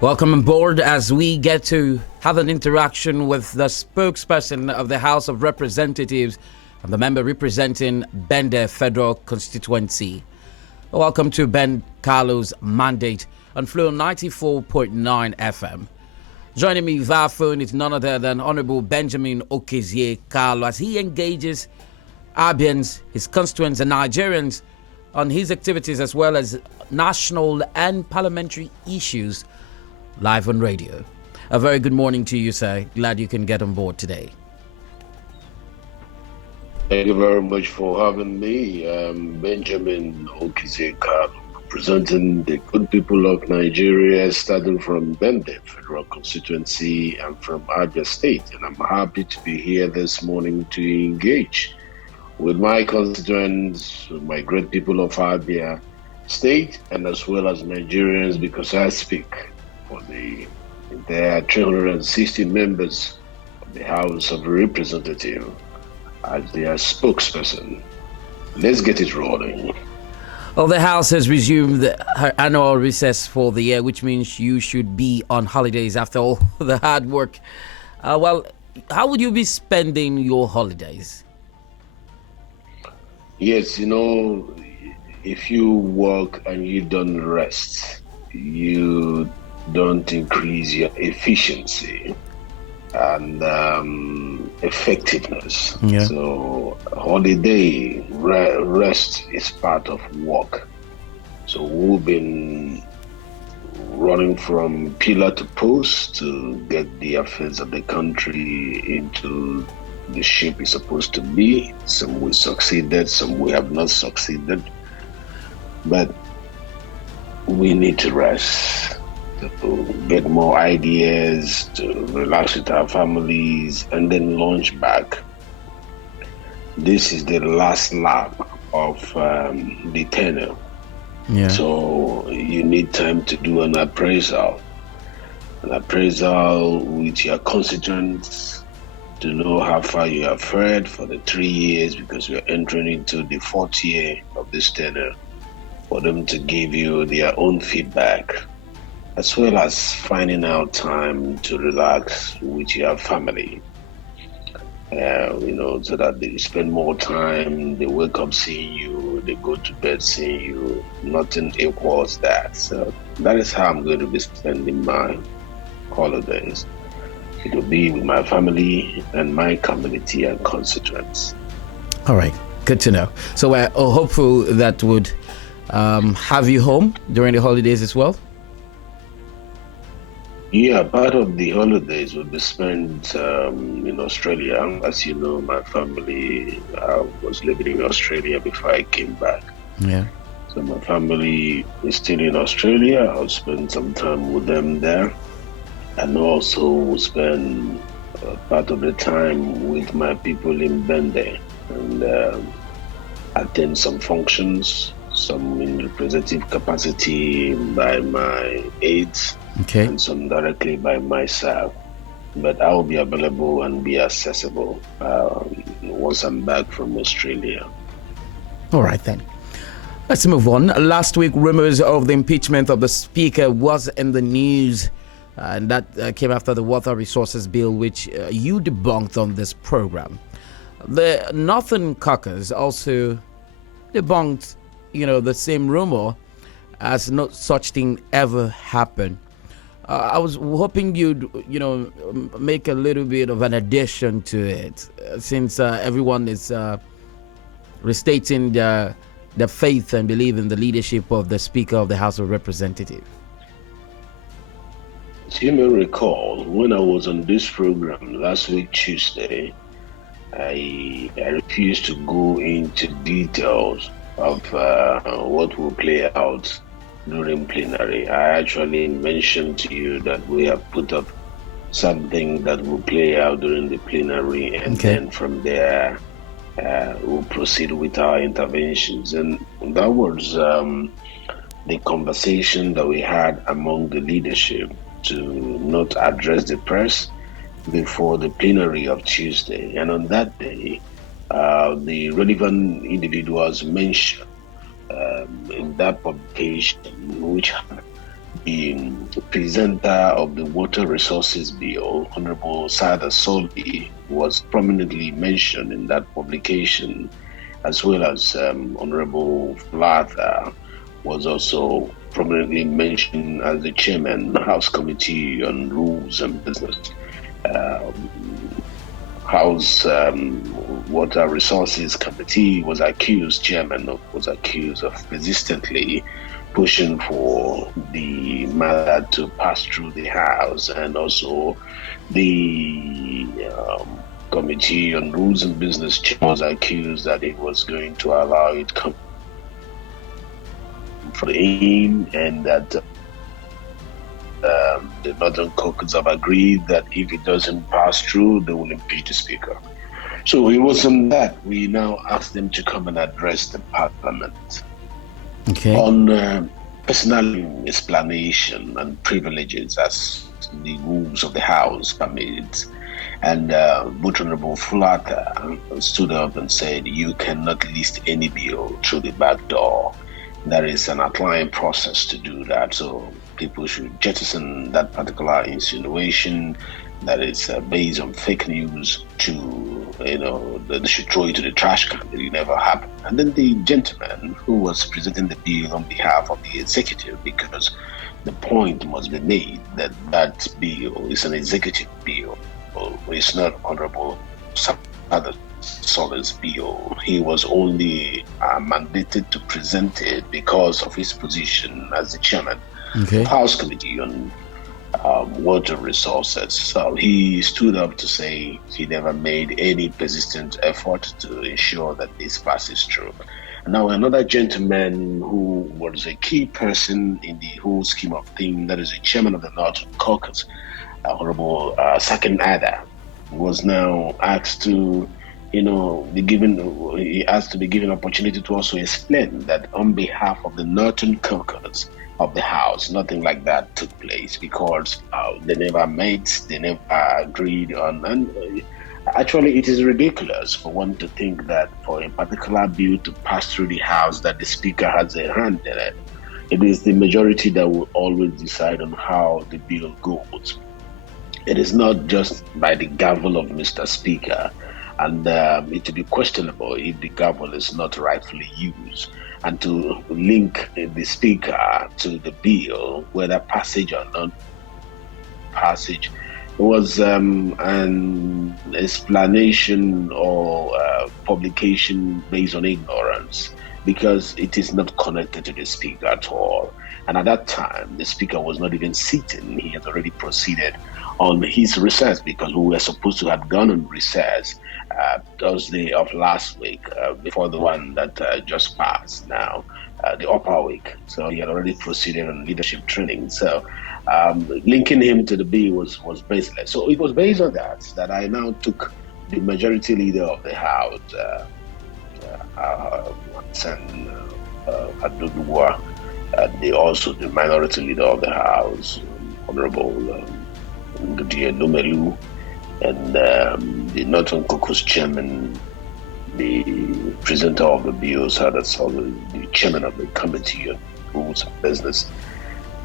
Welcome aboard as we get to have an interaction with the spokesperson of the House of Representatives and the member representing Bende Federal Constituency. Welcome to Ben Carlo's Mandate on Flow 94.9 FM. Joining me via phone is none other than Honorable Benjamin Okezie Carlo as he engages Abians, his constituents and Nigerians on his activities as well as national and parliamentary issues live on radio. A very good morning to you, sir. Glad you can get on board today. Thank you very much for having me. Benjamin Okezie Carlo, representing the good people of Nigeria, starting from Bende Federal Constituency and from Abia State. And I'm happy to be here this morning to engage with my constituents, with my great people of Abia State, and as well as Nigerians, because I speak for there are 360 members of the House of Representatives as their spokesperson. Let's get it rolling. Well, the House has resumed her annual recess for the year, which means you should be on holidays after all the hard work. Well, how would you be spending your holidays? Yes, if you work and you don't rest, you don't increase your efficiency and effectiveness. Yeah. So holiday rest is part of work. So we've been running from pillar to post to get the affairs of the country into the shape it's supposed to be. Some we succeeded, some we have not succeeded. But we need to rest, to get more ideas, to relax with our families, and then launch back. This is the last lap of the tenure. Yeah. So you need time to do an appraisal with your constituents to know how far you have fared for the 3 years, because we're entering into the 4th year of this tenure, for them to give you their own feedback, as well as finding out time to relax with your family. So that they spend more time, they wake up seeing you, they go to bed seeing you. Nothing equals that. So that is how I'm going to be spending my holidays. It will be with my family and my community and constituents. All right, good to know. So we're hopeful that would have you home during the holidays as well? Yeah, part of the holidays will be spent in Australia. As you know, my family was living in Australia before I came back. Yeah. So my family is still in Australia. I'll spend some time with them there. And also spend part of the time with my people in Bende and attend some functions, some in representative capacity by my aides, okay, and some directly by myself. But I will be available and be accessible once I'm back from Australia. All right then. Let's move on. Last week, rumors of the impeachment of the Speaker was in the news. And that came after the Water Resources Bill, which you debunked on this program. The Northern Caucus also debunked, the same rumor as no such thing ever happened. I was hoping you'd, make a little bit of an addition to it, since everyone is restating their faith and belief in the leadership of the Speaker of the House of Representatives. You may recall, when I was on this program last week, Tuesday, I refused to go into details of what will play out during plenary. I actually mentioned to you that we have put up something that will play out during the plenary, and then from there we'll proceed with our interventions. And that was the conversation that we had among the leadership, to not address the press before the plenary of Tuesday. And on that day, the relevant individuals mentioned in that publication, which had the presenter of the Water Resources Bill, Honorable Sada Soldi, was prominently mentioned in that publication, as well as Honorable Flather was also prominently mentioned as the chairman, House Committee on Rules and Business. House Water Resources Committee was accused of persistently pushing for the matter to pass through the House, and also the Committee on Rules and Business was accused that it was going to allow it come for the aim, and that the Northern Caucus have agreed that if it doesn't pass through, they will impeach the Speaker. So it was on that we now asked them to come and address the Parliament. Okay. On personal explanation and privileges as the rules of the House permit. And both Honorable Flatter stood up and said, you cannot list any bill through the back door. There is an outline process to do that. So people should jettison that particular insinuation that is based on fake news they should throw it to the trash can. It never happened. And then the gentleman who was presenting the bill on behalf of the executive, because the point must be made that that bill is an executive bill. It's not Honorable other Solis bill. He was only mandated to present it because of his position as the chairman of the House Committee on Water Resources. So he stood up to say he never made any persistent effort to ensure that this passes through. Now, another gentleman who was a key person in the whole scheme of things, that is the chairman of the Northern Caucus, Honorable Sakin Ada, was now asked to be given opportunity to also explain that on behalf of the Northern Caucus of the House, nothing like that took place, because they never met, they never agreed on. And actually, it is ridiculous for one to think that for a particular bill to pass through the House, that the Speaker has a hand in it. It is the majority that will always decide on how the bill goes. It is not just by the gavel of Mr. Speaker, and it will be questionable if the gavel is not rightfully used. And to link the Speaker to the bill, whether passage or non-passage, was an explanation or publication based on ignorance, because it is not connected to the Speaker at all. And at that time, the Speaker was not even sitting. He had already proceeded on his recess, because we were supposed to have gone on recess Thursday of last week, before the one that just passed now, the upper week. So he had already proceeded on leadership training. So linking him to the bill was baseless. So it was based on that I now took the majority leader of the House, Adoduwa, also the minority leader of the House, Honorable Ngudiye Lumelu, and the Northern Caucus chairman, the presenter of the bill, the chairman of the Committee on Rules and Business,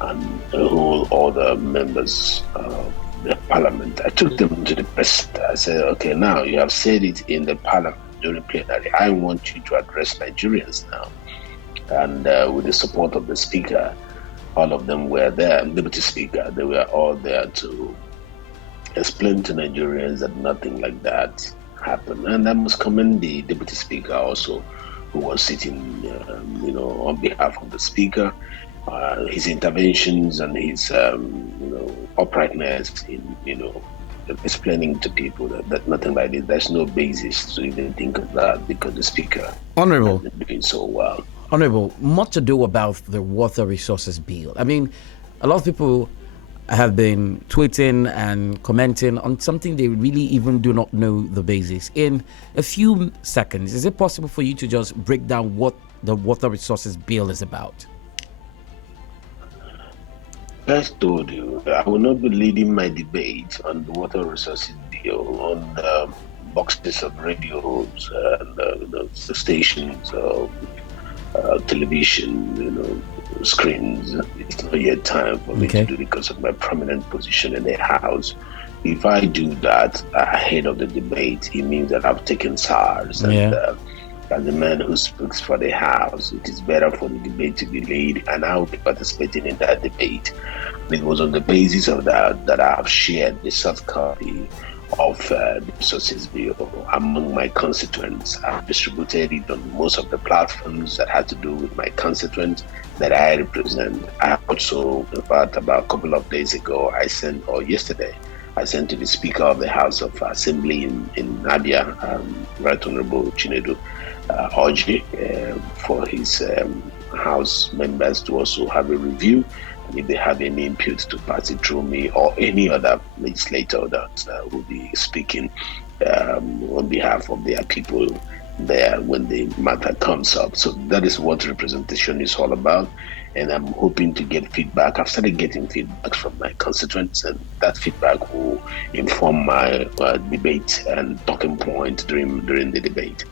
and all other members of the Parliament. I took them to the press. I said, okay, now you have said it in the Parliament during plenary. I want you to address Nigerians now. And with the support of the Speaker, all of them were there, Deputy Speaker, they were all there to explain to Nigerians that nothing like that happened. And I must commend the Deputy Speaker also, who was sitting, on behalf of the Speaker, his interventions and his, uprightness in, explaining to people that nothing like this. There's no basis to even think of that, because the Speaker Honorable has been doing so well. Honorable, much to do about the Water Resources Bill. I mean, a lot of people have been tweeting and commenting on something they really even do not know the basis. In a few seconds, is it possible for you to just break down what the Water Resources Bill is about? As told you, I will not be leading my debate on the Water Resources Bill on boxes of radios and the stations television, screens. It's not yet time for me to do because of my prominent position in the House. If I do that ahead of the debate, it means that I've taken SARS. And as the man who speaks for the House, it is better for the debate to be laid, and I will be participating in that debate. It was on the basis of that I have shared the soft copy of the resources bill among my constituents. I've distributed it on most of the platforms that had to do with my constituents that I represent. I also, in fact, about a couple of days ago, yesterday, I sent to the Speaker of the House of Assembly in Abia, Right Honorable Chinedu Orji, for his House members to also have a review. And if they have any input, to pass it through me or any other legislator that will be speaking on behalf of their people there when the matter comes up. So that is what representation is all about. And I'm hoping to get feedback. I've started getting feedback from my constituents, and that feedback will inform my debate and talking point during the debate.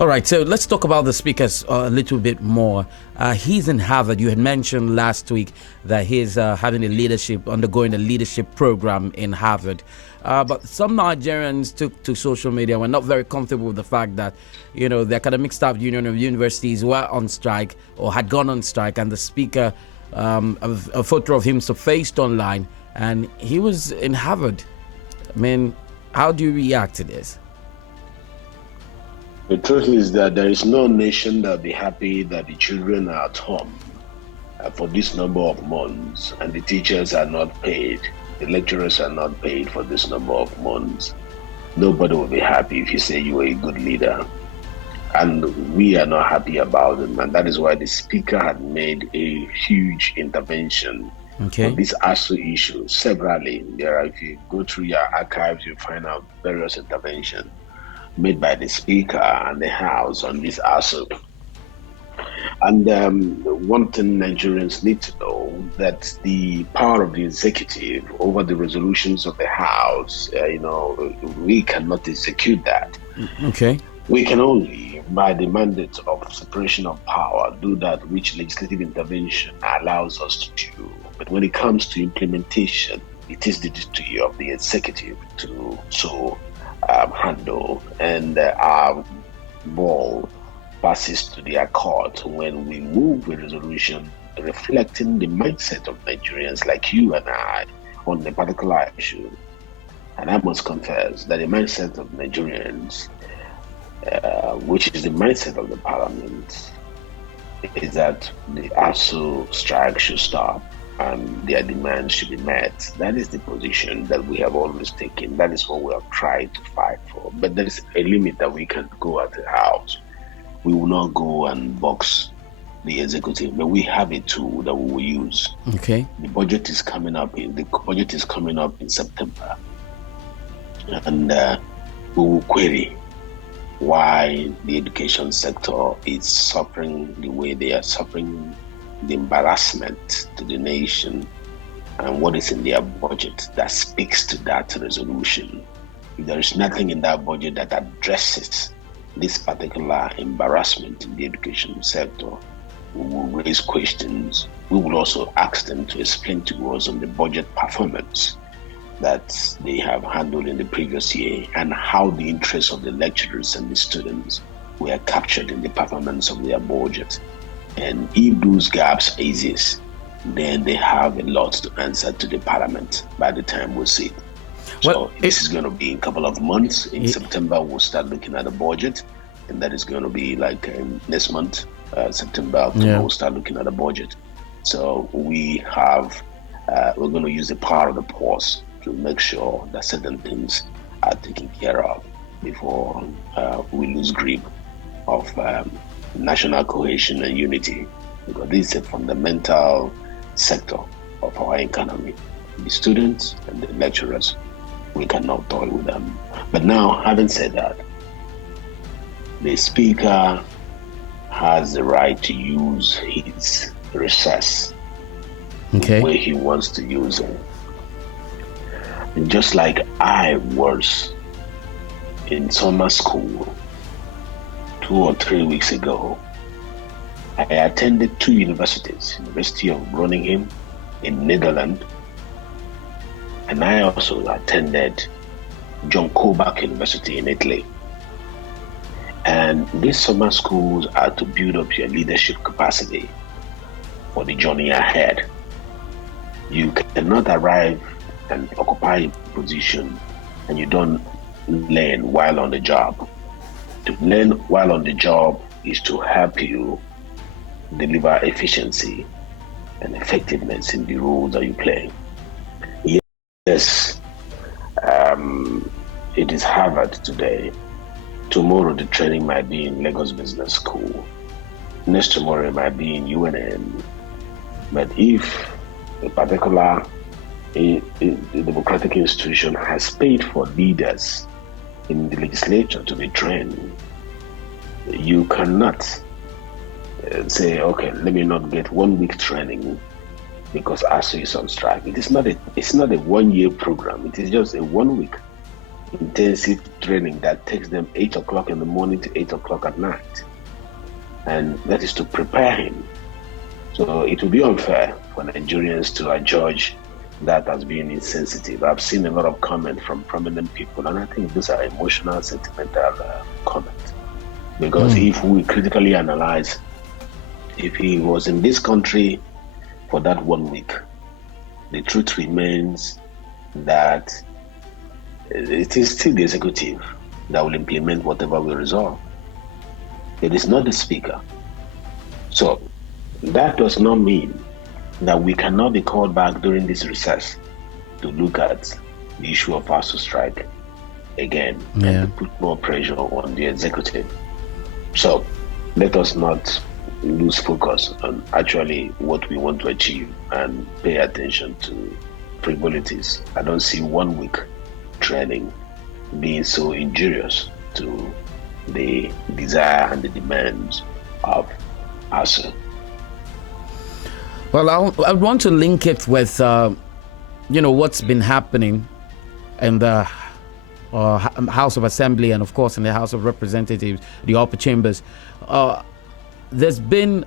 All right, so let's talk about the speakers a little bit more. He's in Harvard. You had mentioned last week that he's undergoing a leadership program in Harvard. But some Nigerians took to social media were not very comfortable with the fact that, the Academic Staff Union of Universities were on strike or had gone on strike, and the speaker, a photo of him surfaced online, and he was in Harvard. I mean, how do you react to this? The truth is that there is no nation that will be happy that the children are at home for this number of months and the teachers are not paid, the lecturers are not paid for this number of months. Nobody will be happy if you say you are a good leader. And we are not happy about it. And that is why the speaker had made a huge intervention on this ASU issue severally. If you go through your archives, you find out various interventions made by the speaker and the House on this ASU. And one thing Nigerians need to know, that the power of the executive over the resolutions of the House, we cannot execute that. We can only, by the mandate of separation of power, do that which legislative intervention allows us to do. But when it comes to implementation, it is the duty of the executive to handle, and our ball passes to their court when we move a resolution reflecting the mindset of Nigerians like you and I on a particular issue. And I must confess that the mindset of Nigerians, which is the mindset of the parliament, is that the ASU strike should stop and their demands should be met. That is the position that we have always taken. That is what we have tried to fight for. But there is a limit that we can go at the House. We will not go and box the executive, but we have a tool that we will use. The budget is coming up in September, and we will query why the education sector is suffering the way they are suffering, the embarrassment to the nation, and what is in their budget that speaks to that resolution. If there is nothing in that budget that addresses this particular embarrassment in the education sector, we will raise questions. We will also ask them to explain to us on the budget performance that they have handled in the previous year and how the interests of the lecturers and the students were captured in the performance of their budget. And if those gaps exist, then they have a lot to answer to the parliament by the time we see it. So this is going to be in a couple of months. In September, we'll start looking at the budget, and that is going to be like next month, September, October, we'll start looking at the budget. So we're going to use the power of the pause to make sure that certain things are taken care of before we lose grip of national cohesion and unity, because this is a fundamental sector of our economy. The students and the lecturers, we cannot toy with them. But now, having said that, the speaker has the right to use his recess the way he wants to use it. And just like I was in summer school 2 or 3 weeks ago, I attended two universities, University of Groningen in Netherlands, and I also attended John Coburg University in Italy. And these summer schools are to build up your leadership capacity for the journey ahead. You cannot arrive and occupy a position and you don't learn while on the job. To learn while on the job is to help you deliver efficiency and effectiveness in the role that you play. Yes, it is Harvard today. Tomorrow the training might be in Lagos Business School. Next tomorrow it might be in UNN. But if a particular a democratic institution has paid for leaders in the legislature to be trained, you cannot say, okay, let me not get 1 week training because ASU is on strike. It's not a 1 year program. It is just a 1 week intensive training that takes them 8 o'clock in the morning to 8 o'clock at night. And that is to prepare him. So it will be unfair for Nigerians to judge that as being insensitive. I've seen a lot of comment from prominent people, and I think these are emotional, sentimental comments. Because if we critically analyze, if he was in this country for that 1 week, the truth remains that it is still the executive that will implement whatever we resolve. It is not the speaker. So that does not mean that we cannot be called back during this recess to look at the issue of ASU strike again and to put more pressure on the executive. So let us not lose focus on actually what we want to achieve and pay attention to frivolities. I don't see 1 week training being so injurious to the desire and the demands of ASU. Well, I want to link it with, what's been happening in the House of Assembly and, of course, in the House of Representatives, the upper chambers. There's been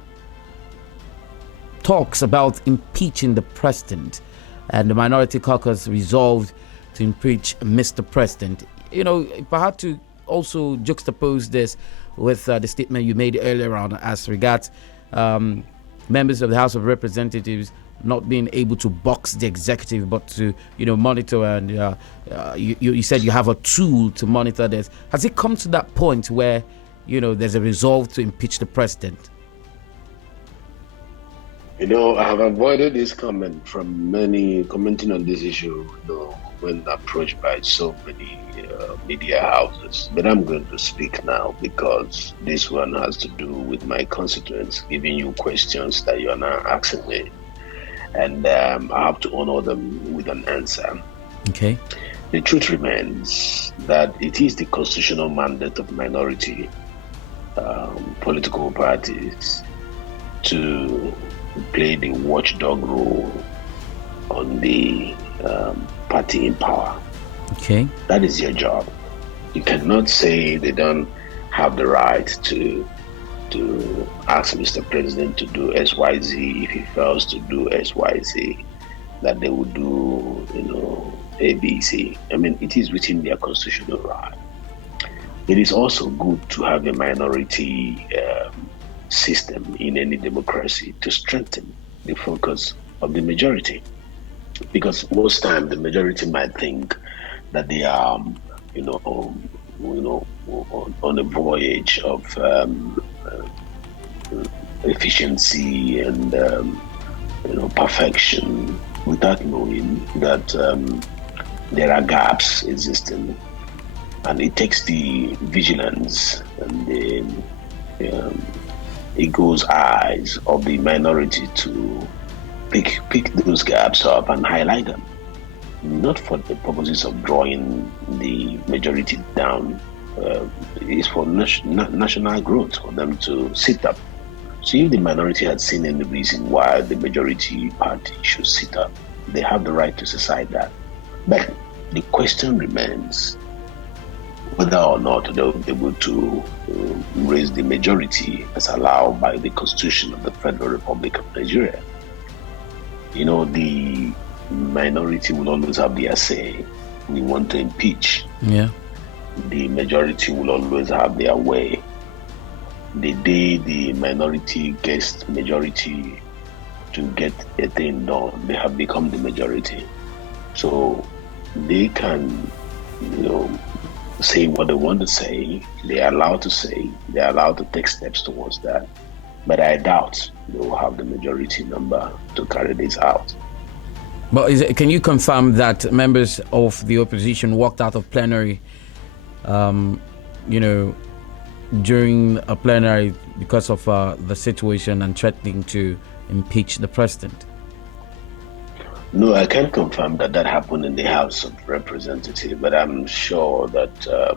talks about impeaching the president, and the Minority Caucus resolved to impeach Mr. President. If I had to also juxtapose this with the statement you made earlier on as regards members of the House of Representatives not being able to box the executive, but to monitor, and you said you have a tool to monitor this. Has it come to that point where there's a resolve to impeach the president? I have avoided this comment from many commenting on this issue, when approached by so many media houses. But I'm going to speak now because this one has to do with my constituents, giving you questions that you are now asking me. And I have to honor them with an answer. Okay. The truth remains that it is the constitutional mandate of minority political parties to play the watchdog role on the party in power. Okay. That is your job. You cannot say they don't have the right to ask Mr. President to do XYZ. If he fails to do XYZ, that they will do, ABC. I mean, it is within their constitutional right. It is also good to have a minority system in any democracy to strengthen the focus of the majority. Because most times the majority might think that they are, on a voyage of efficiency and perfection, without knowing that there are gaps existing, and it takes the vigilance and the eagle's eyes of the minority to pick those gaps up and highlight them, not for the purposes of drawing the majority down. It's for national growth, for them to sit up. So if the minority had seen any reason why the majority party should sit up, they have the right to decide that. But the question remains, whether or not they'll be able to raise the majority as allowed by the Constitution of the Federal Republic of Nigeria. The minority will always have their say. We want to impeach. Yeah. The majority will always have their way. The day the minority gets majority to get a thing done, they have become the majority. So they can, say what they want to say. They're allowed to say. They're allowed to take steps towards that. But I doubt they will have the majority number to carry this out. But can you confirm that members of the opposition walked out of plenary, during a plenary because of the situation and threatening to impeach the president? No, I can't confirm that happened in the House of Representatives, but I'm sure that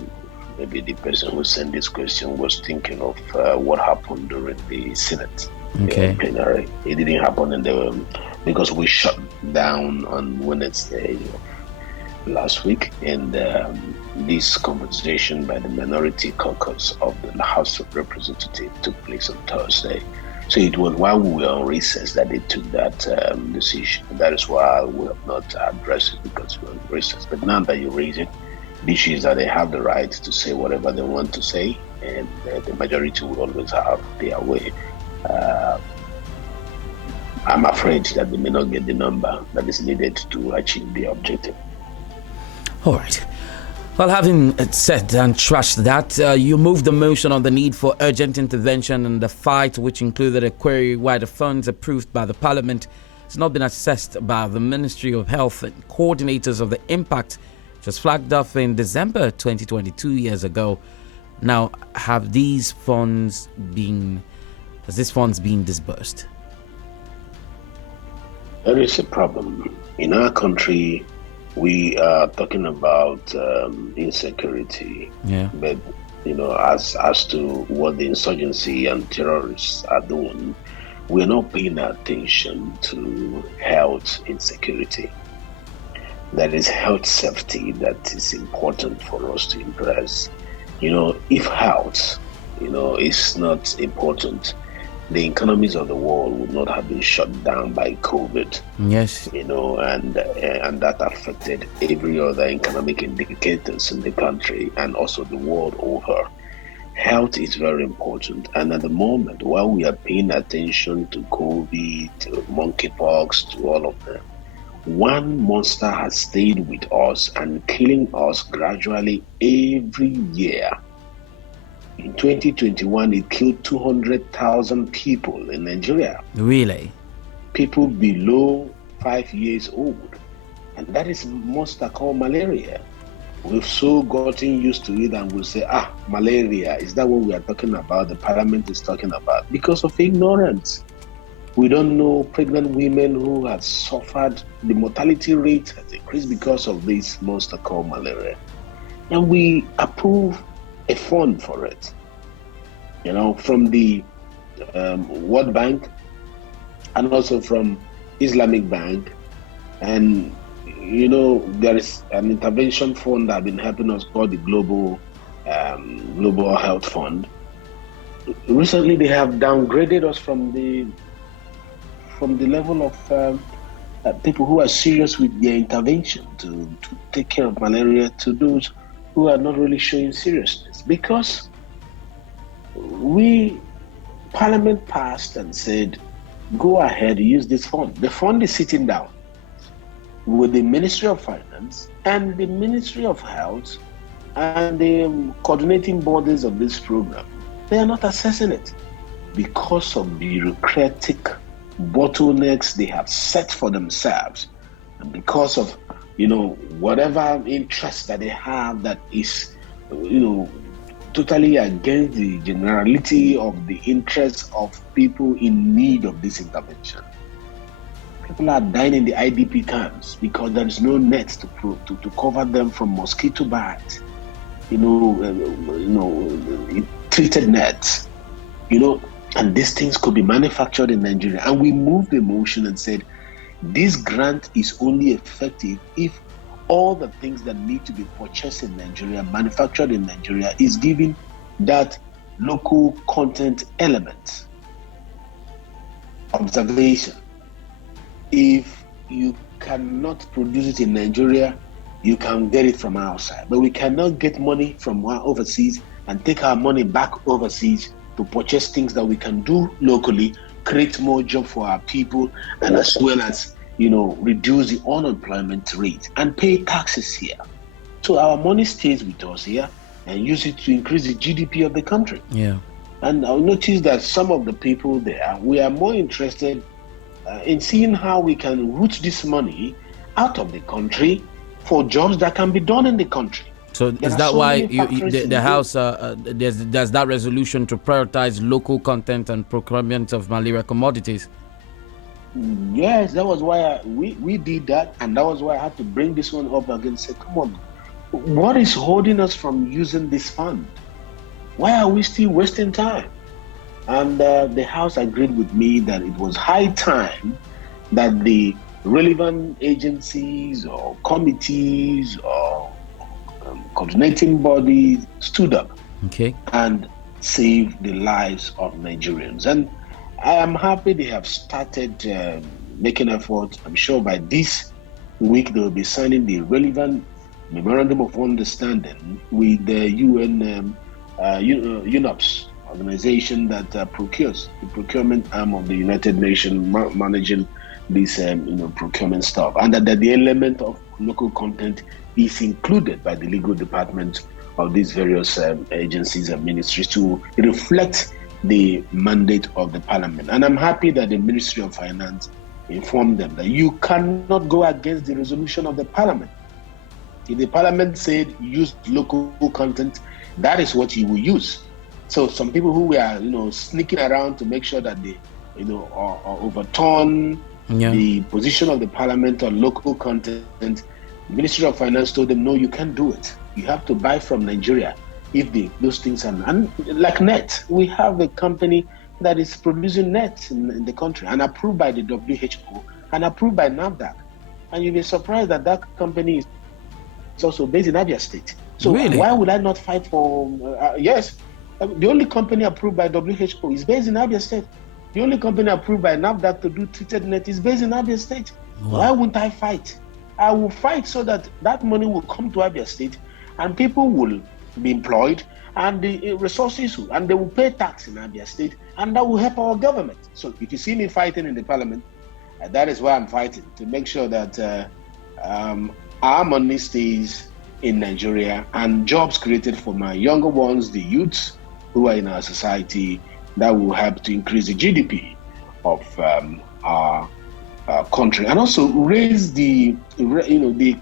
maybe the person who sent this question was thinking of what happened during the Senate plenary. It didn't happen because we shut down on Wednesday last week, and this conversation by the minority caucus of the House of Representatives took place on Thursday. So it was while we were on recess that they took that decision. That is why we have not addressed it, because we're on recess. But now that you raise it, the issue is that they have the right to say whatever they want to say, and the majority will always have their way. I'm afraid that they may not get the number that is needed to achieve the objective. All right. Well, having said and trashed that, you moved the motion on the need for urgent intervention in the fight, which included a query why the funds approved by the Parliament has not been assessed by the Ministry of Health and coordinators of the impact, which was flagged off in December 2022, years ago. Now, have these funds been disbursed? There is a problem. In our country, we are talking about insecurity, but as to what the insurgency and terrorists are doing, we're not paying attention to health insecurity. That is health safety that is important for us to address. If health, is not important, the economies of the world would not have been shut down by COVID. Yes. And that affected every other economic indicators in the country and also the world over. Health is very important. And at the moment, while we are paying attention to COVID, to monkeypox, to all of them, one monster has stayed with us and killing us gradually every year. In 2021, it killed 200,000 people in Nigeria. Really? People below 5 years old. And that is a monster called malaria. We've so gotten used to it and we'll say, malaria, is that what we are talking about? The Parliament is talking about? Because of ignorance. We don't know pregnant women who have suffered. The mortality rate has increased because of this monster called malaria. And we approve a fund for it, from the World Bank and also from Islamic Bank. And, there is an intervention fund that has been helping us called the Global Health Fund. Recently, they have downgraded us from the level of people who are serious with their intervention to take care of malaria to those who are not really showing seriousness, because Parliament passed and said, go ahead, use this fund. The fund is sitting down with the Ministry of Finance and the Ministry of Health and the coordinating bodies of this program. They are not assessing it because of bureaucratic bottlenecks they have set for themselves, and because of whatever interest that they have that is, totally against the generality of the interests of people in need of this intervention. People are dying in the IDP camps because there is no net to cover them from mosquito bites, treated nets, and these things could be manufactured in Nigeria. And we moved the motion and said, this grant is only effective if all the things that need to be purchased in Nigeria, manufactured in Nigeria, is giving that local content element. Observation. If you cannot produce it in Nigeria, you can get it from outside. But we cannot get money from overseas and take our money back overseas to purchase things that we can do locally, create more jobs for our people, and as well as, reduce the unemployment rate and pay taxes here. So our money stays with us here and use it to increase the GDP of the country. Yeah. And I'll notice that some of the people there, we are more interested in seeing how we can route this money out of the country for jobs that can be done in the country. So is that why the House, there's that resolution to prioritize local content and procurement of malaria commodities? Yes, that was why we did that, and that was why I had to bring this one up again and say, come on, what is holding us from using this fund? Why are we still wasting time? And the House agreed with me that it was high time that the relevant agencies or committees or coordinating bodies stood up and saved the lives of Nigerians. And I am happy they have started making efforts. I'm sure by this week they will be signing the relevant memorandum of understanding with the UN UNOPS organization that procures the procurement arm of the United Nations, managing this procurement stuff, and that the element of local content is included by the legal department of these various agencies and ministries to reflect the mandate of the parliament. And I'm happy that the Ministry of Finance informed them that you cannot go against the resolution of the parliament. If the parliament said use local content, that is what you will use. So some people who were, sneaking around to make sure that they, overturn the position of the parliament on local content, the Ministry of Finance told them, no, you can't do it. You have to buy from Nigeria if those things are. And like net, we have a company that is producing net in the country and approved by the WHO and approved by NAFDAC. And you'll be surprised that that company is also based in Abia State. So really? Why would I not fight for? Yes, the only company approved by WHO is based in Abia State. The only company approved by NAFDAC to do treated net is based in Abia State. Wow. Why wouldn't I fight? I will fight so that that money will come to Abia State and people will be employed and the resources and they will pay tax in Abia State, and that will help our government. So if you see me fighting in the parliament, that is why I'm fighting, to make sure that our money stays in Nigeria and jobs created for my younger ones, the youths who are in our society, that will help to increase the GDP of our country, and also raise the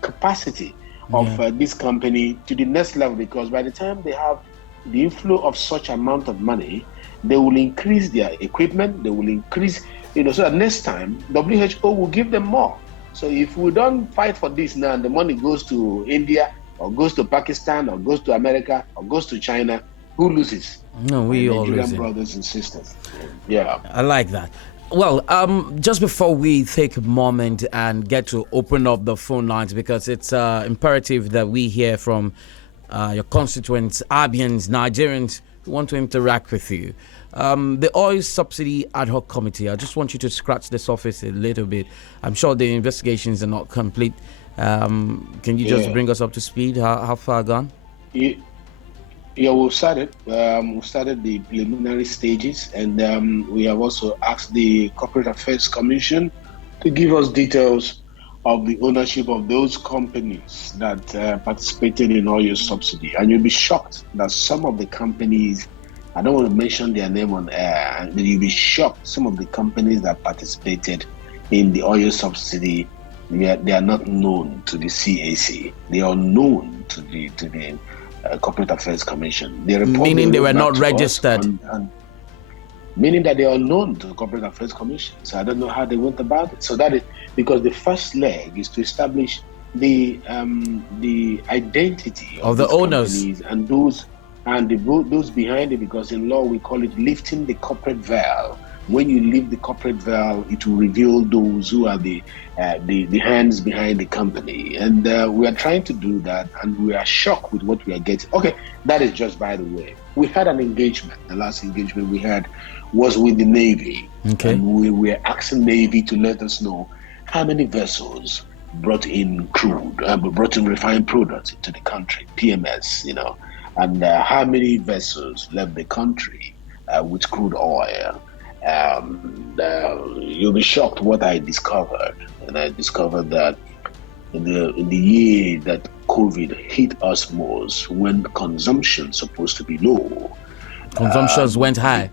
capacity of this company to the next level, because by the time they have the inflow of such amount of money, they will increase their equipment, they will increase, so that next time WHO will give them more. So if we don't fight for this now and the money goes to India or goes to Pakistan or goes to America or goes to China, who loses? No, we all Nigerian lose. brothers and sisters. Yeah. I like that. Well, just before we take a moment and get to open up the phone lines, because it's imperative that we hear from your constituents, Abians, Nigerians who want to interact with you. The oil subsidy ad hoc committee, I just want you to scratch the surface a little bit. I'm sure the investigations are not complete. Can you just bring us up to speed? How far gone? Yeah, we've started. We've started the preliminary stages, and we have also asked the Corporate Affairs Commission to give us details of the ownership of those companies that participated in oil subsidy. And you'll be shocked that some of the companies, I don't want to mention their name on air, but you'll be shocked some of the companies that participated in the oil subsidy, they are not known to the CAC. They are known to the Corporate Affairs Commission. Meaning they were not registered. Meaning that they are known to the Corporate Affairs Commission. So I don't know how they went about it. So that is because the first leg is to establish the identity of the owners and those behind it, because in law we call it lifting the corporate veil When you leave the corporate veil, it will reveal those who are the hands behind the company. And we are trying to do that, and we are shocked with what we are getting. Okay, that is just by the way. We had an engagement. The last engagement we had was with the Navy. Okay. And we were asking Navy to let us know how many vessels brought in brought in refined products into the country, PMS, and how many vessels left the country with crude oil. You'll be shocked what I discovered. And I discovered that in the year that COVID hit us most, when consumption supposed to be low, consumptions went high.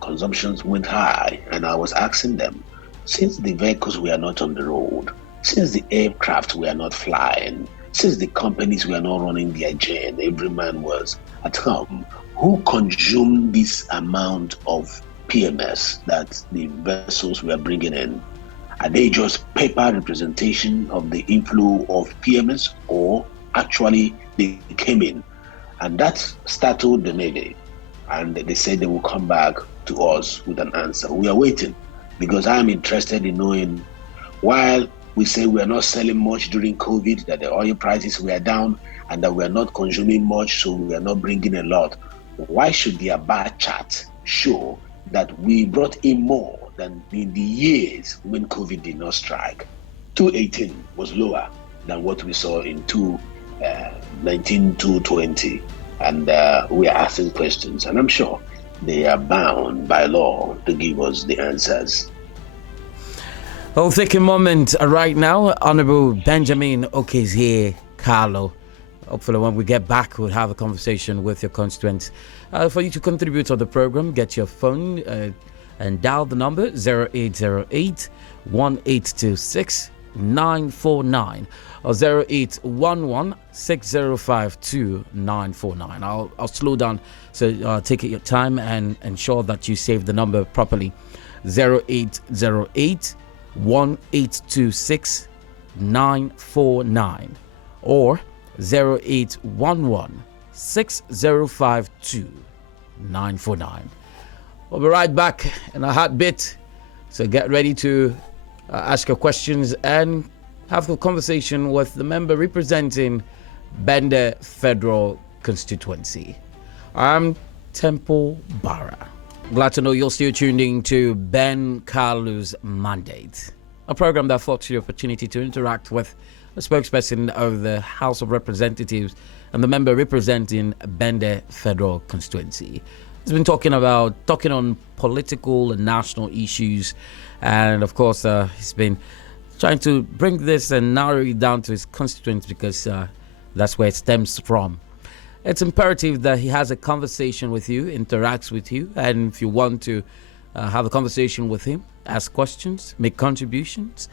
Consumptions went high, and I was asking them, since the vehicles were not on the road, since the aircraft were not flying, since the companies were not running their gen, every man was at home, who consumed this amount of PMS that the vessels were bringing in? Are they just paper representation of the inflow of PMS, or actually they came in? And that startled the Navy, and they said they will come back to us with an answer. We are waiting, because I'm interested in knowing, while we say we are not selling much during COVID, that the oil prices were down, and that we are not consuming much, so we are not bringing a lot. Why should their bar chart show that we brought in more than in the years when COVID did not strike? 2018 was lower than what we saw in 2019, 2020. And we are asking questions, and I'm sure they are bound by law to give us the answers. I'll take a moment right now. Honorable Benjamin Okezie Carlo. Hopefully when we get back, we'll have a conversation with your constituents. For you to contribute to the program, get your phone and dial the number 0808 1826 949 or 0811 6052 949. I'll slow down, so take your time and ensure that you save the number properly. 0808 1826 949 or 0811 6052 949. We'll be right back in a hot bit, so get ready to ask your questions and have a conversation with the member representing Bende Federal Constituency. I'm Temple Barra. Glad to know you're still tuned in to Ben Carlo's Mandate, a program that affords you the opportunity to interact with a spokesperson of the House of Representatives and the member representing Bende Federal Constituency. He's been talking on political and national issues, and of course he's been trying to bring this and narrow it down to his constituents, because that's where it stems from. It's imperative that he has a conversation with you, interacts with you, and if you want to have a conversation with him, ask questions, make contributions,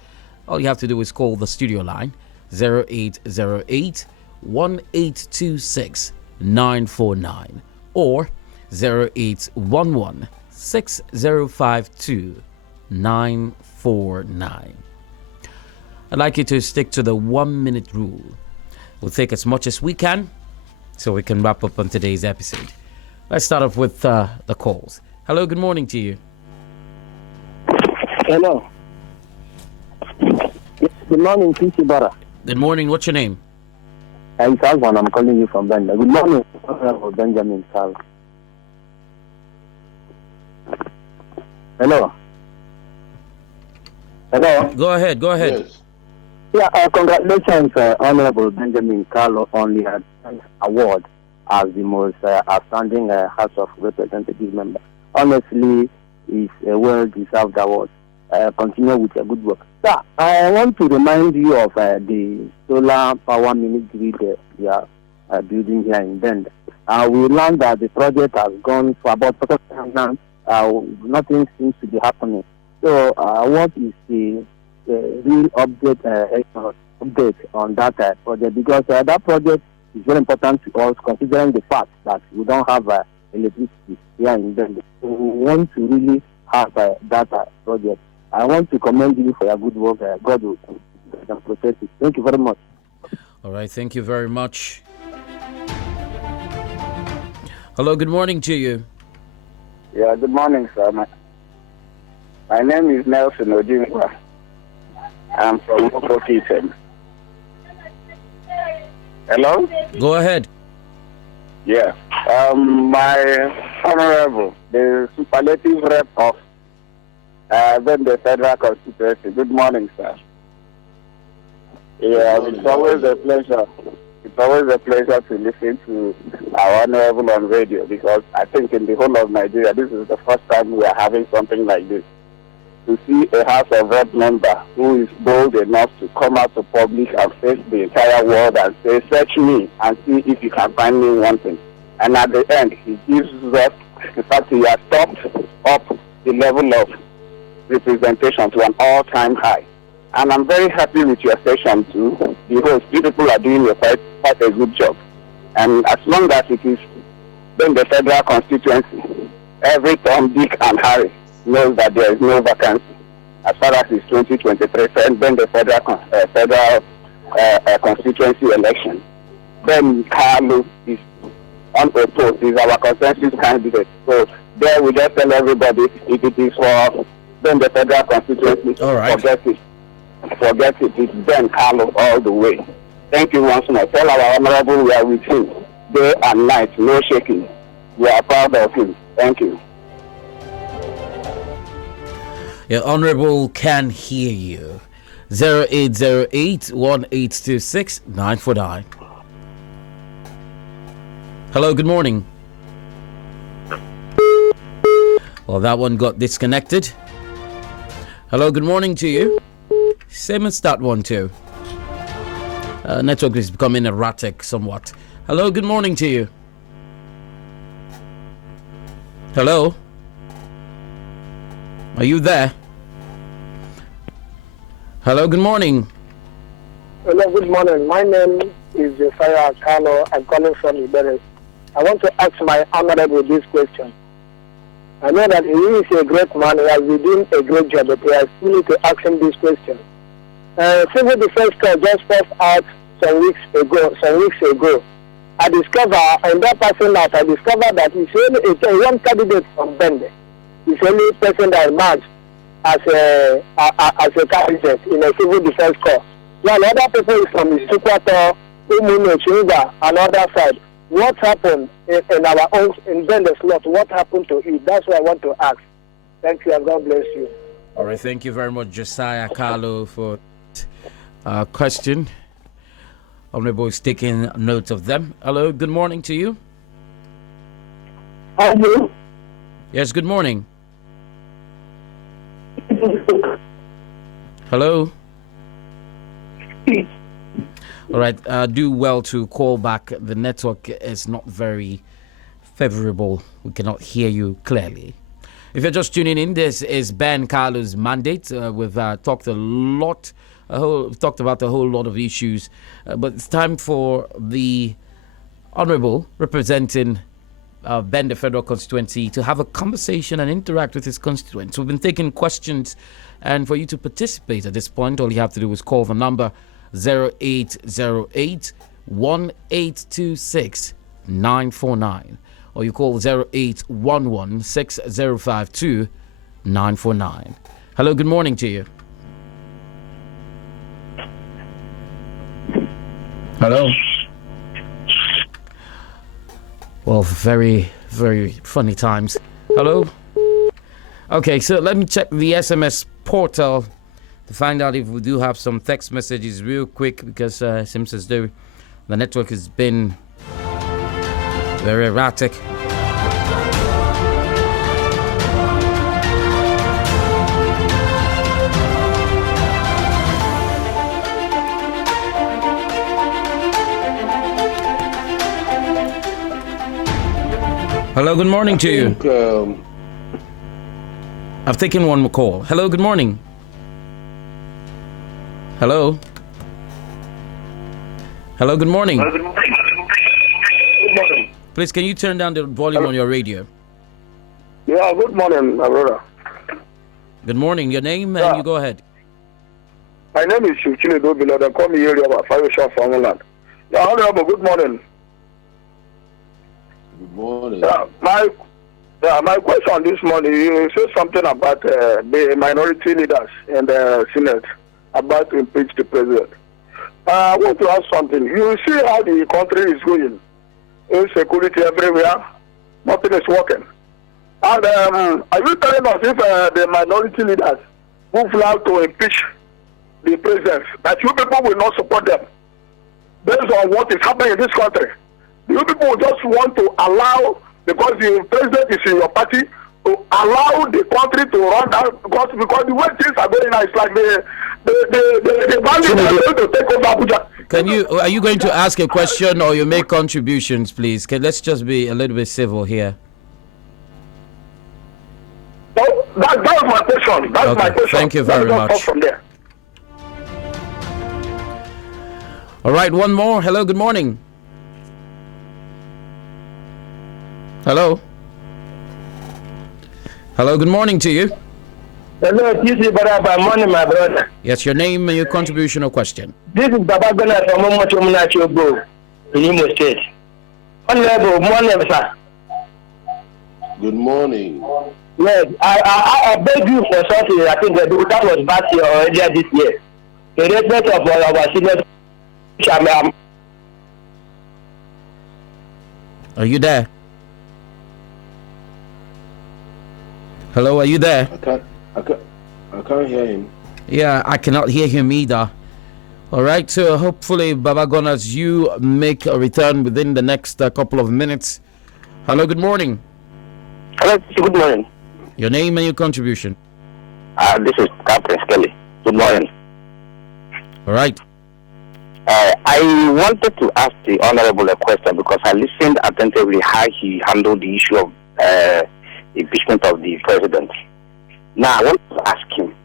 all you have to do is call the studio line 0808 1826 949 or 0811 6052 949. I'd like you to stick to the 1 minute rule. We'll take as much as we can so we can wrap up on today's episode. Let's start off with the calls. Hello, good morning to you. Hello. Good morning, P.C. Barra. Good morning, what's your name? I'm Salvan, I'm calling you from Benda. Good morning, Honorable Benjamin Sal. Hello. Hello. Go ahead. Yes. Yeah, congratulations, Honorable Benjamin Carlo, on the award as the most outstanding House of Representatives member. Honestly, it's a well-deserved award. Continue with your good work. Sir, I want to remind you of the solar power mini grid we are building here in Bend. We learned that the project has gone for about 4 now. Nothing seems to be happening. So, what is the real update on that project? Because that project is very important to us, considering the fact that we don't have electricity here in Bend. So we want to really have that project. I want to commend you for your good work. God will protect you. Thank you very much. All right, thank you very much. Hello, good morning to you. Yeah, good morning, sir. My name is Nelson Ojimwa. I'm from Okokitem. Hello? Go ahead. Yeah. My honorable, the superlative rep of the Federal Constituency. Good morning, sir. Yeah, it's always a pleasure. It's always a pleasure to listen to our honorable on radio, because I think in the whole of Nigeria, this is the first time we are having something like this. To see a House of Rep member who is bold enough to come out to public and face the entire world and say, search me and see if you can find me one thing. And at the end, he gives us, in fact, he has topped up the level of representation to an all-time high. And I'm very happy with your session too. The host, you people are doing quite a good job. And as long as it is then the federal constituency, every Tom, Dick, and Harry knows that there is no vacancy as far as it's 2023, then the federal constituency election. Then Carlo is unopposed, is our consensus candidate. So there we just tell everybody, if it is for then the federal constituency, all right, forget it. It's Ben Carlo all the way. Thank you once more. Tell our honorable we are with him day and night, no shaking. We are proud of him. Thank you. Your honorable can hear you. 0808-1826-949. Hello, good morning. Well, that one got disconnected. Hello, good morning to you. Same as that one too. Network is becoming erratic somewhat. Hello, good morning to you. Hello? Are you there? Hello, good morning. Hello, good morning. My name is Josiah Carlo. I'm calling from Iberes. I want to ask my honorable this question. I know that he is a great man. He has been doing a great job, but I still need to ask him this question. Civil Defense Corps just passed out some weeks ago. I discovered, and that person out, I discovered that he's only one candidate from Bende. He's the only person that emerged as a candidate in a Civil Defense Corps. While other people is from Isukwato, Umuno, Chinga, and other side. What happened in our own, in Bende's slot? What happened to it? That's what I want to ask. Thank you, and God bless you. All right, thank you very much, Josiah Carlo, for question. Honorable is taking note of them. Hello, good morning to you. Hello. Yes, good morning. Hello. All right, do well to call back. The network is not very favorable. We cannot hear you clearly. If you're just tuning in, this is Ben Carlo's mandate. We've talked about a whole lot of issues, but it's time for the Honorable representing Ben, the federal constituency, to have a conversation and interact with his constituents. We've been taking questions, and for you to participate at this point, all you have to do is call the number 0808-1826-949, or you call 0811-6052-949. Hello, good morning to you. Hello. Well, very, very funny times. Hello. Okay, so let me check the SMS portal to find out if we do have some text messages real quick, because it seems as though the network has been very erratic. Hello, good morning to you. I've taken one more call. Hello, good morning. Hello. Hello, good morning. Good morning. Please, can you turn down the volume on your radio? Yeah, good morning, my brother. Good morning. Your name and you go ahead. My name is Shukini Dobila. They call me area about Fire Shop from Holland. Yeah, honorable, good morning. Good morning. My Yeah, my question this morning, you said something about the minority leaders in the Senate about to impeach the president. I want to ask something. You see how the country is going. Insecurity everywhere. Nothing is working. And are you telling us if the minority leaders who plan to impeach the president, that you people will not support them based on what is happening in this country? You people just want to allow, because the president is in your party, to allow the country to run down, because the way things are going now, it's like the bandits are going to take over Abuja. Are you going to ask a question or you make contributions, please? Let's just be a little bit civil here. So that was my question. That's my question. Thank you very much. From there. All right, one more. Hello, good morning. Hello. Hello, good morning to you. Hello, this is Baba. Morning, my brother. Yes, your name and your contribution or question. This is Baba Gana from Momochomunachobo in Imo State. Honorable, morning, sir. Good morning. Yes, I beg you for something. I think that was back here earlier this year. The respect of our senior. Are you there? Hello, are you there? I can't hear him. Yeah, I cannot hear him either. All right, so hopefully, Baba Gonas, you make a return within the next couple of minutes. Hello, good morning. Hello, good morning. Your name and your contribution. This is Captain Skelly. Good morning. All right. I wanted to ask the Honorable a question because I listened attentively how he handled the issue of impeachment of the president. Now, I want to ask him,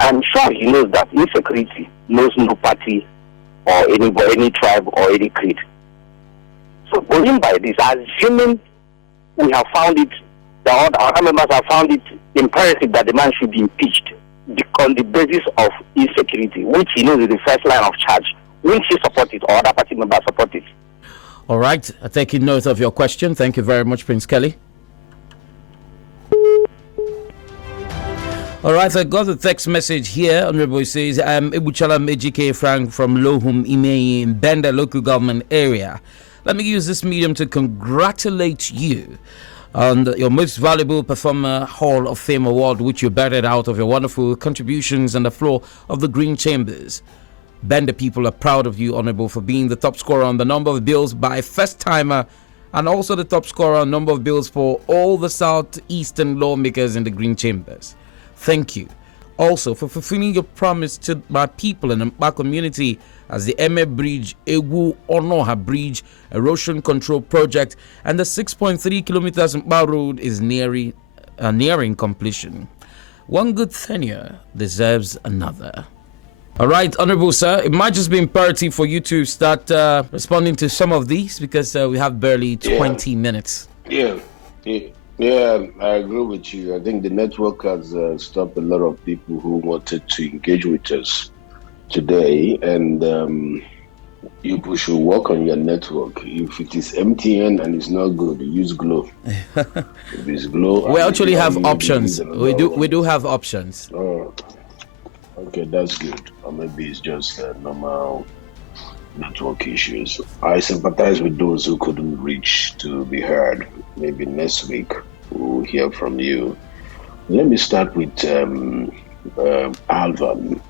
I'm sure he knows that insecurity knows no party or any tribe or any creed. So going by this, assuming we have found it, our members have found it imperative that the man should be impeached on the basis of insecurity, which he knows is the first line of charge. Will he support it or other party members support it? All right, taking note of your question. Thank you very much, Prince Kelly. All right, I got a text message here. Honorable says, I'm Ibuchalam Ejike Frank from Lohum Imei in Benda local government area. Let me use this medium to congratulate you on your most valuable performer Hall of Fame award, which you batted out of your wonderful contributions on the floor of the Green Chambers. Benda people are proud of you, Honorable, for being the top scorer on the number of bills by first timer and also the top scorer on number of bills for all the southeastern lawmakers in the Green Chambers. Thank you. Also, for fulfilling your promise to my people in the Mpa community as the Eme Bridge, Egu Onoha Bridge erosion control project and the 6.3 kilometers Mpa road is nearing completion. One good tenure deserves another. All right, Honorable Sir, it might just be imperative for you to start responding to some of these because we have barely 20 minutes. Yeah, I agree with you. I think the network has stopped a lot of people who wanted to engage with us today, and you should work on your network. If it is MTN and it's not good, use Glo. If it's Glo, we actually have options. We do have options. Oh, okay, that's good. Or maybe it's just normal network issues. I sympathize with those who couldn't reach to be heard. Maybe next week we'll hear from you. Let me start with Alvan.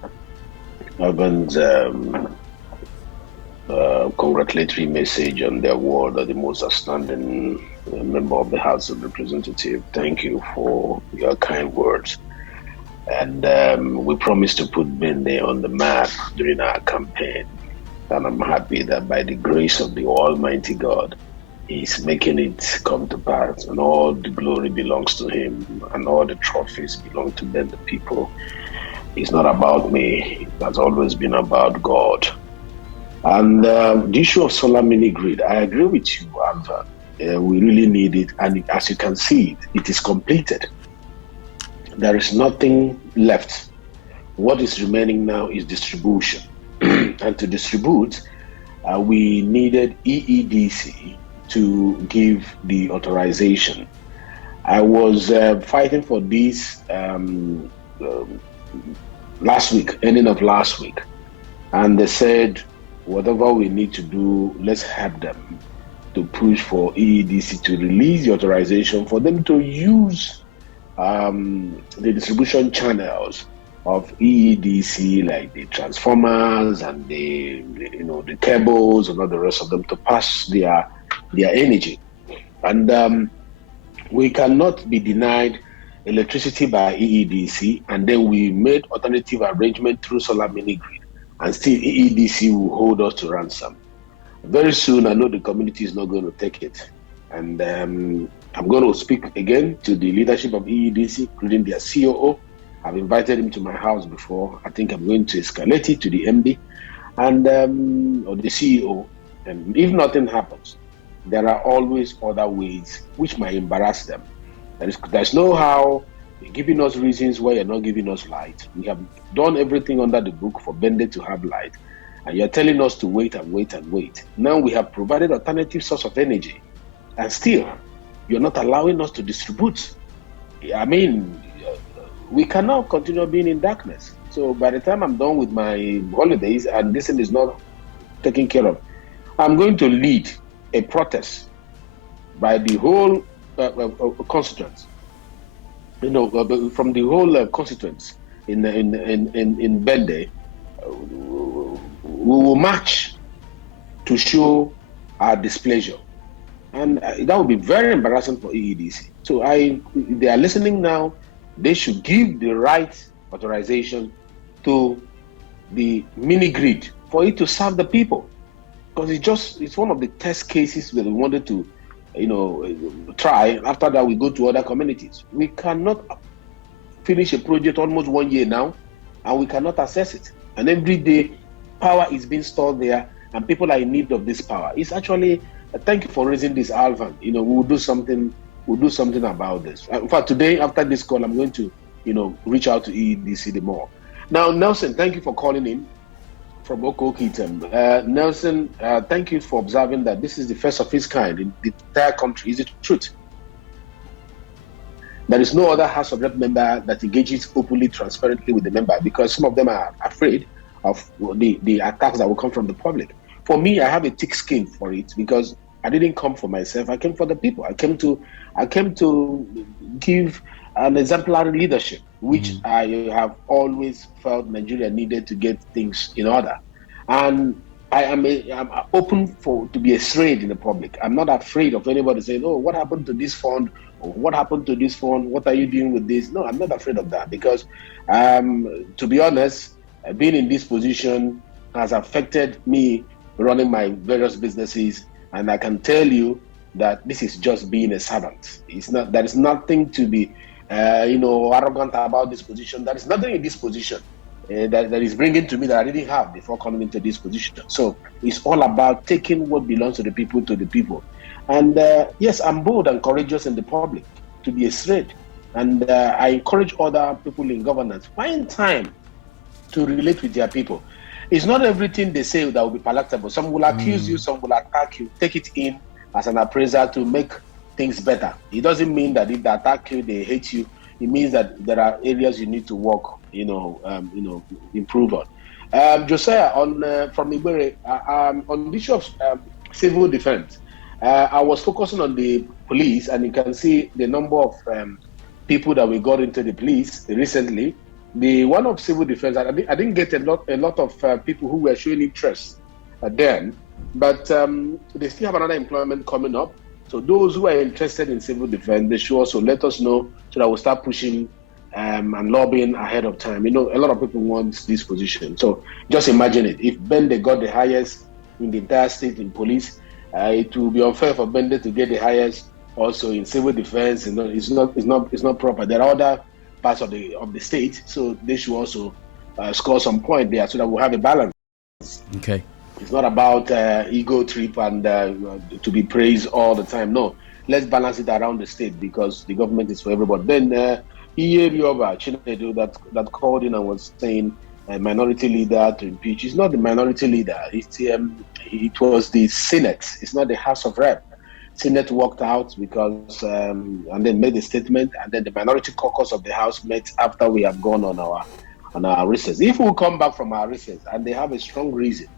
Alvan's congratulatory message on the award of the most outstanding member of the House of Representatives. Thank you for your kind words. And we promised to put Bende on the map during our campaign. And I'm happy that by the grace of the Almighty God, He's making it come to pass. And all the glory belongs to Him. And all the trophies belong to them, the people. It's not about me. It has always been about God. And the issue of solar mini grid, I agree with you, Alva. We really need it. And as you can see, it is completed. There is nothing left. What is remaining now is distribution. And to distribute, we needed EEDC to give the authorization. I was fighting for this last week, ending of last week, and they said, whatever we need to do, let's help them to push for EEDC to release the authorization for them to use the distribution channels of EEDC, like the transformers and the cables and all the rest of them, to pass their energy. And we cannot be denied electricity by EEDC, and then we made alternative arrangement through solar mini grid, and still EEDC will hold us to ransom. Very soon, I know the community is not going to take it, and I'm going to speak again to the leadership of EEDC, including their COO. I've invited him to my house before. I think I'm going to escalate it to the MD and or the CEO. And if nothing happens, there are always other ways which might embarrass them. There's no how you're giving us reasons why you're not giving us light. We have done everything under the book for Bende to have light, and you're telling us to wait and wait and wait. Now we have provided alternative source of energy, and still you're not allowing us to distribute. I mean, we cannot continue being in darkness. So by the time I'm done with my holidays and this thing is not taken care of, I'm going to lead a protest by the whole constituents, from the whole constituents in Bende. We will march to show our displeasure, and that would be very embarrassing for EEDC. So if they are listening now, they should give the right authorization to the mini grid for it to serve the people, because it's one of the test cases that we wanted to try. After that, we go to other communities. We cannot finish a project almost 1 year now, and we cannot access it. And every day, power is being stored there, and people are in need of this power. It's actually, thank you for raising this, Alvan. We'll do something about this. In fact, today, after this call, I'm going to, reach out to EEDC more. Now, Nelson, thank you for calling in from Okokitem. Nelson, thank you for observing that this is the first of its kind in the entire country. Is it truth? There is no other House of Rep member that engages openly, transparently with the member, because some of them are afraid of the attacks that will come from the public. For me, I have a thick skin for it, because I didn't come for myself. I came for the people. I came to give an exemplary leadership, which I have always felt Nigeria needed to get things in order. And I'm open to be afraid in the public. I'm not afraid of anybody saying, "Oh, what happened to this fund? Or what happened to this fund? What are you doing with this?" No, I'm not afraid of that, because to be honest, being in this position has affected me running my various businesses. And I can tell you that this is just being a servant. There is nothing to be, arrogant about this position. There is nothing in this position that is bringing to me that I didn't have before coming into this position. So it's all about taking what belongs to the people. And yes, I'm bold and courageous in the public to be afraid. And I encourage other people in governance, find time to relate with their people. It's not everything they say that will be palatable. Some will accuse you, some will attack you. Take it in as an appraiser to make things better. It doesn't mean that if they attack you, they hate you. It means that there are areas you need to work, improve on. Josiah, from Ibere, on the issue of civil defense, I was focusing on the police, and you can see the number of people that we got into the police recently. The one of civil defense, I didn't get a lot of people who were showing interest then, but they still have another employment coming up. So those who are interested in civil defense, they should also let us know, so that we'll start pushing and lobbying ahead of time. A lot of people want this position. So just imagine it. If Bende got the highest in the entire state in police, it will be unfair for Bende to get the highest also in civil defense. It's not proper. There are other parts of the state, so they should also score some point there, so that we'll have a balance. Okay. It's not about ego trip and to be praised all the time. No, let's balance it around the state, because the government is for everybody. Then Chinedu that called in and was saying a minority leader to impeach. It's not the minority leader. It was the Senate. It's not the House of Rep. Senate walked out because, and then made a statement, and then the minority caucus of the House met after we have gone on our recess. If we come back from our recess and they have a strong reason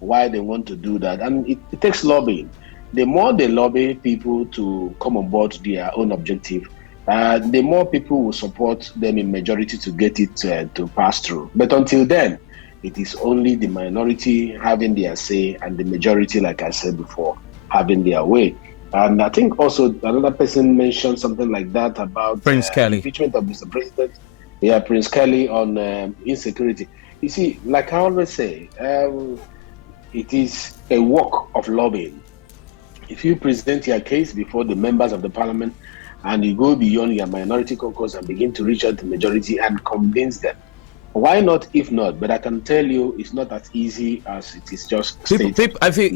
why they want to do that, and it takes lobbying. The more they lobby people to come on board their own objective, the more people will support them in majority to get it to pass through. But until then, it is only the minority having their say and the majority, like I said before, having their way. And I think also another person mentioned something like that about Prince Kelly. Impeachment of Mr. President. Yeah, Prince Kelly on insecurity. You see, like I always say, it is a work of lobbying. If you present your case before the members of the parliament and you go beyond your minority caucus and begin to reach out to the majority and convince them, why not if not? But I can tell you it's not as easy as it is just stated. I feel,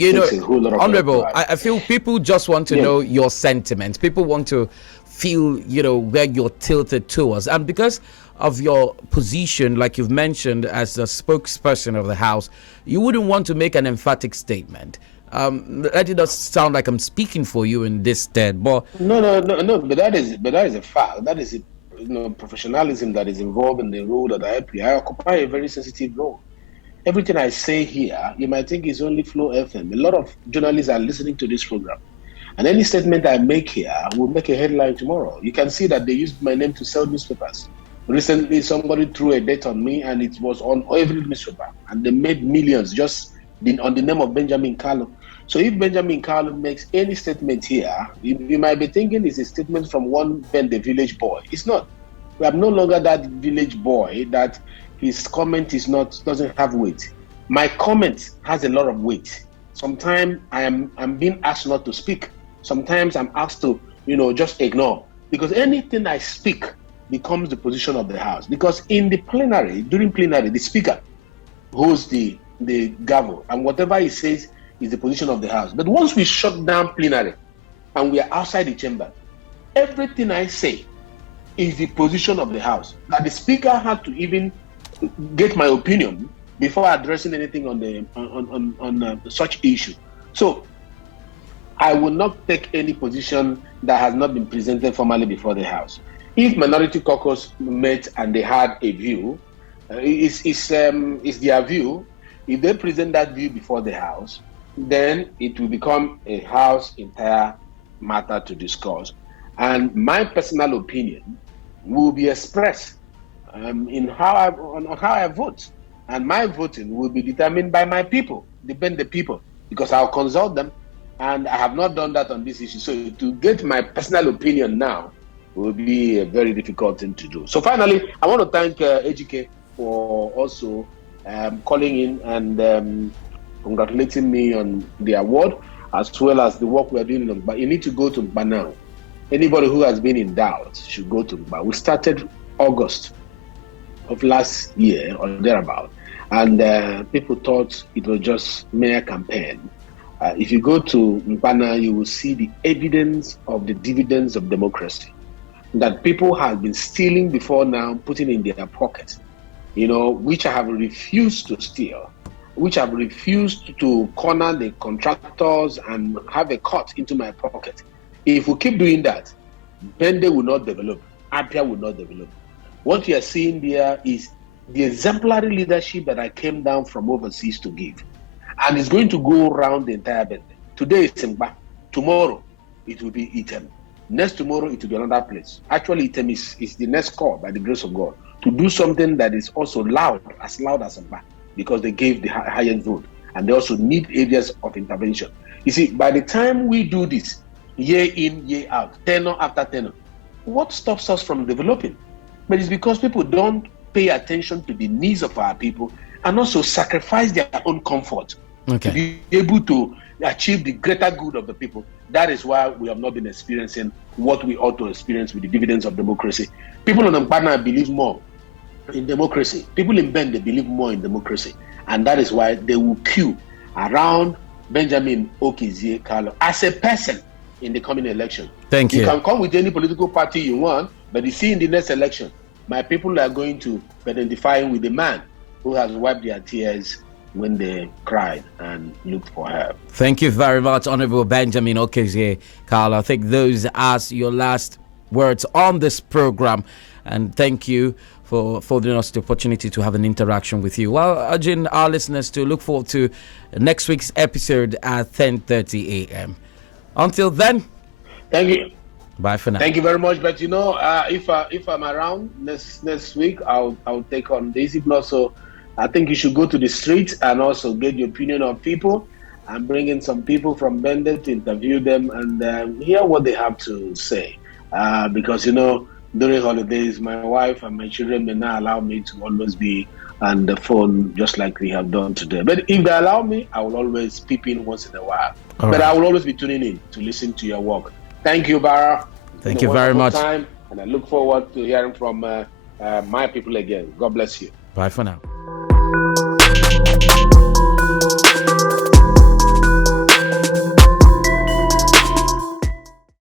Honorable, I feel people just want to know your sentiments. People want to feel, where you're tilted towards. And because of your position, like you've mentioned, as a spokesperson of the House, you wouldn't want to make an emphatic statement. Let it not sound like I'm speaking for you in this stead, but no. But that is a fact. That is professionalism that is involved in the role that I play. I occupy a very sensitive role. Everything I say here, you might think is only Flow FM. A lot of journalists are listening to this program, and any statement I make here will make a headline tomorrow. You can see that they used my name to sell newspapers. Recently, somebody threw a debt on me, and it was on every newspaper, and they made millions just on the name of Benjamin Kalu. So if Benjamin Kalu makes any statement here, you might be thinking it's a statement from one Ben, the village boy. It's not. We are no longer that village boy that his comment doesn't have weight. My comment has a lot of weight. Sometimes I'm being asked not to speak. Sometimes I'm asked to, just ignore. Because anything I speak becomes the position of the House. Because in the plenary, during plenary, the speaker holds the gavel, and whatever he says is the position of the House. But once we shut down plenary and we are outside the chamber, everything I say is the position of the House. That the speaker had to even get my opinion before addressing anything on such issue. So I will not take any position that has not been presented formally before the House. If minority caucus met and they had a view, it's their view. If they present that view before the House, then it will become a House entire matter to discuss. And my personal opinion will be expressed on how I vote. And my voting will be determined by my people, the people, because I'll consult them. And I have not done that on this issue. So to get my personal opinion now will be a very difficult thing to do. So finally, I want to thank AGK for also calling in and congratulating me on the award, as well as the work we're doing. But you need to go to Mba now. Anybody who has been in doubt should go to Mba. We started August of last year or thereabout, and people thought it was just mere campaign. If you go to Mpana, you will see the evidence of the dividends of democracy that people have been stealing before now, putting in their pocket, which I have refused to steal, which have refused to corner the contractors and have a cut into my pocket. If we keep doing that, Bende will not develop, Apia will not develop. What you are seeing there is the exemplary leadership that I came down from overseas to give. And it's going to go around the entire Bende. Today it's Mba. Tomorrow it will be Item. Next tomorrow it will be another place. Actually, Item is the next call by the grace of God to do something that is also loud as Mba, because they gave the highest vote. And they also need areas of intervention. You see, by the time we do this, year in, year out, tenor after tenor, what stops us from developing? But it's because people don't pay attention to the needs of our people and also sacrifice their own comfort to be able to achieve the greater good of the people. That is why we have not been experiencing what we ought to experience with the dividends of democracy. People in Mpana believe more in democracy. People in Bend, they believe more in democracy. And that is why they will queue around Benjamin Okezie Kalu as a person in the coming election. Thank you. You can come with any political party you want, but you see in the next election, my people are going to be identifying with the man who has wiped their tears when they cried and looked for help. Thank you very much, Honorable Benjamin Okezie Carlo. I think those are your last words on this program, and thank you for affording us the opportunity to have an interaction with you. Well, urging our listeners to look forward to next week's episode at 10:30 a.m. Until then, thank you. Bye for now. Thank you very much. But if I'm around next week, I'll take on this. If not, so I think you should go to the streets and also get the opinion of people and bring in some people from Bendel to interview them and hear what they have to say. Because during holidays, my wife and my children may not allow me to always be on the phone just like we have done today. But if they allow me, I will always peep in once in a while. But I will always be tuning in to listen to your work. Thank you, Bara. Thank you very much. And I look forward to hearing from my people again. God bless you. Bye for now.